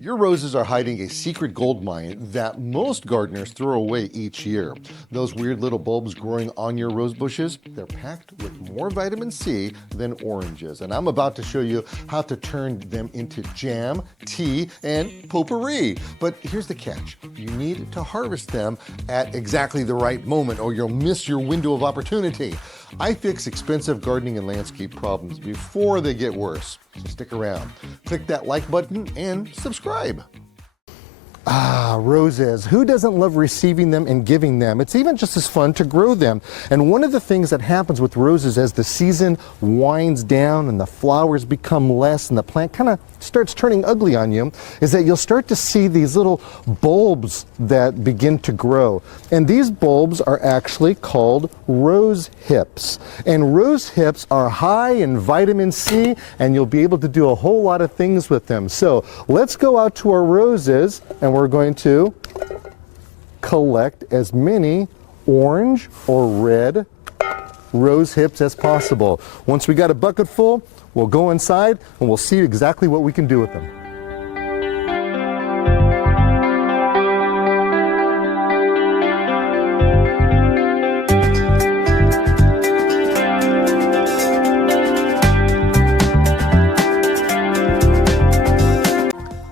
Your roses are hiding a secret gold mine that most gardeners throw away each year. Those weird little bulbs growing on your rose bushes, they're packed with more vitamin C than oranges. And I'm about to show you how to turn them into jam, tea, and potpourri. But here's the catch. You need to harvest them at exactly the right moment or you'll miss your window of opportunity. I fix expensive gardening and landscape problems before they get worse. So stick around. Click that like button and subscribe. Ah, roses. Who doesn't love receiving them and giving them? It's even just as fun to grow them. And one of the things that happens with roses as the season winds down and the flowers become less and the plant kind of starts turning ugly on you is that you'll start to see these little bulbs that begin to grow. And these bulbs are actually called rose hips. And rose hips are high in vitamin C and you'll be able to do a whole lot of things with them. So let's go out to our roses and we're going to collect as many orange or red rose hips as possible. Once we got a bucket full, we'll go inside and we'll see exactly what we can do with them.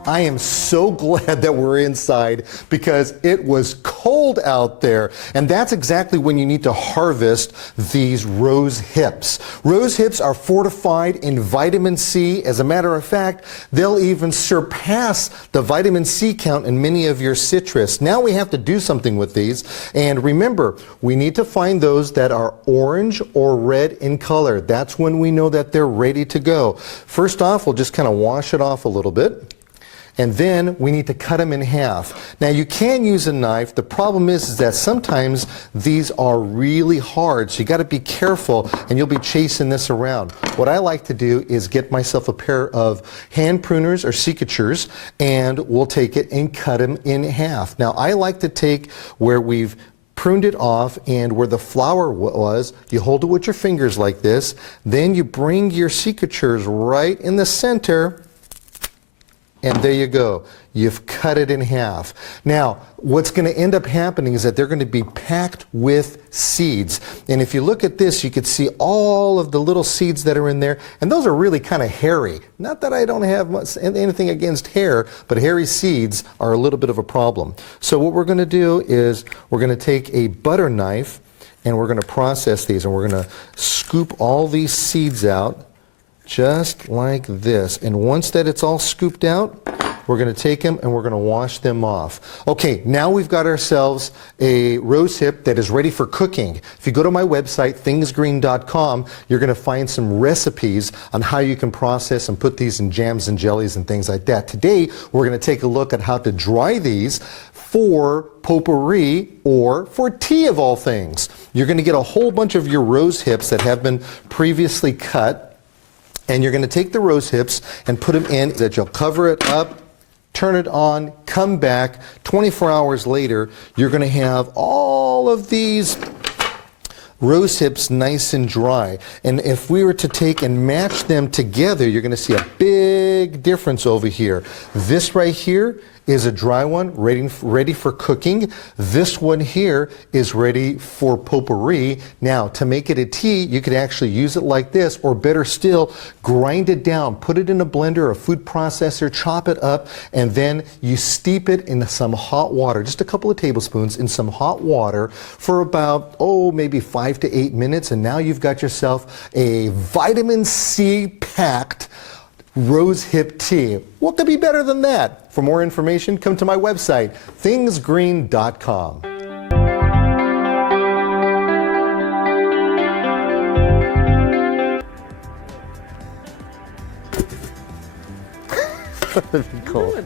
I am so glad that we're inside because it was cold out there, and that's exactly when you need to harvest these rose hips. Rose hips are fortified in vitamin C. As a matter of fact, they'll even surpass the vitamin C count in many of your citrus. Now we have to do something with these, and remember, we need to find those that are orange or red in color. That's when we know that they're ready to go. First off, we'll just kind of wash it off a little bit. And then we need to cut them in half. Now you can use a knife. The problem is that sometimes these are really hard, so you got to be careful and you'll be chasing this around. What I like to do is get myself a pair of hand pruners or secateurs and we'll take it and cut them in half. Now I like to take where we've pruned it off and where the flower was, you hold it with your fingers like this, then you bring your secateurs right in the center. And there you go. You've cut it in half. Now, what's going to end up happening is that they're going to be packed with seeds. And if you look at this, you can see all of the little seeds that are in there. And those are really kind of hairy. Not that I don't have anything against hair, but hairy seeds are a little bit of a problem. So what we're going to do is we're going to take a butter knife and we're going to process these. And we're going to scoop all these seeds out. Just like this. And once that it's all scooped out, we're going to take them and we're going to wash them off. Okay, now we've got ourselves a rose hip that is ready for cooking. If you go to my website, thingsgreen.com, you're going to find some recipes on how you can process and put these in jams and jellies and things like that. Today, we're going to take a look at how to dry these for potpourri or for tea of all things. You're going to get a whole bunch of your rose hips that have been previously cut. And you're going to take the rose hips and put them in that you'll cover it up, turn it on, come back. 24 hours later, you're going to have all of these rose hips nice and dry. And if we were to take and match them together, you're going to see a big difference over here. This right here is a dry one, ready for cooking. This one here is ready for potpourri. Now, to make it a tea, you could actually use it like this, or better still, grind it down, put it in a blender or a food processor, chop it up, and then you steep it in some hot water, just a couple of tablespoons in some hot water for about, maybe 5 to 8 minutes, and now you've got yourself a vitamin C packed rose hip tea. What could be better than that? For more information, come to my website, thingsgreen.com. That'd be cool.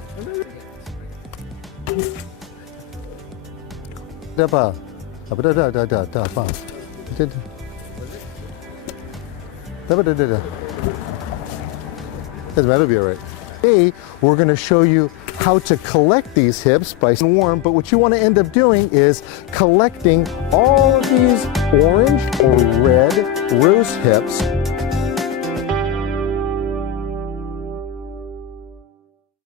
That'll be all right. Today, we're going to show you how to collect these hips by warm, but what you want to end up doing is collecting all of these orange or red rose hips